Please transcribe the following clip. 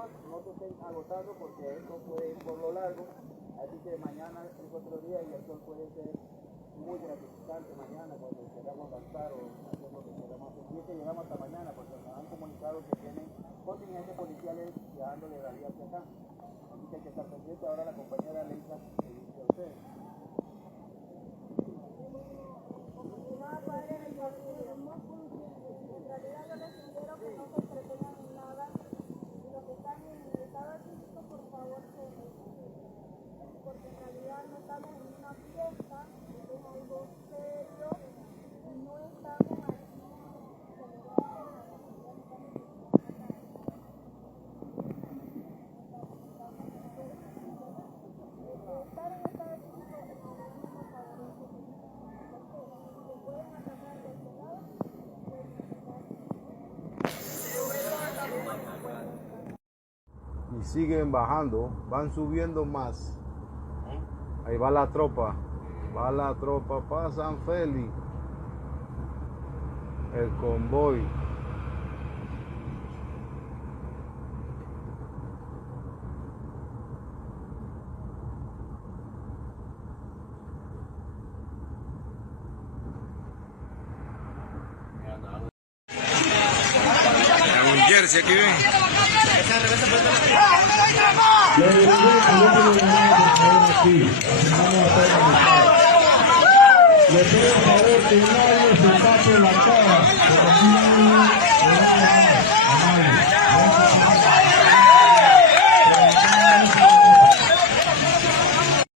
no se estén agotando porque esto puede ir por lo largo, así que mañana es otro día y el sol puede ser muy gratificante mañana cuando queramos lanzar o hacer lo que queramos hacer. Y es que llegamos hasta mañana porque nos han comunicado que tienen contingentes policiales viajando de Dalí hacia acá. Así que hay que estar pendiente. Ahora la compañera Leisa le dice a ustedes. En realidad yo les sugiero que no se entretengan en nada y los que están en el estado físico por favor se retiren, porque en realidad no estamos en una fiesta, es algo serio y no estamos aquí estar en estado físico no nos favorece, porque pueden atacar de este lado. Y siguen bajando, van subiendo más. Ahí va la tropa para San Félix, el convoy. Un jersey aquí ven. Le pido por favor que nadie se tape la cara.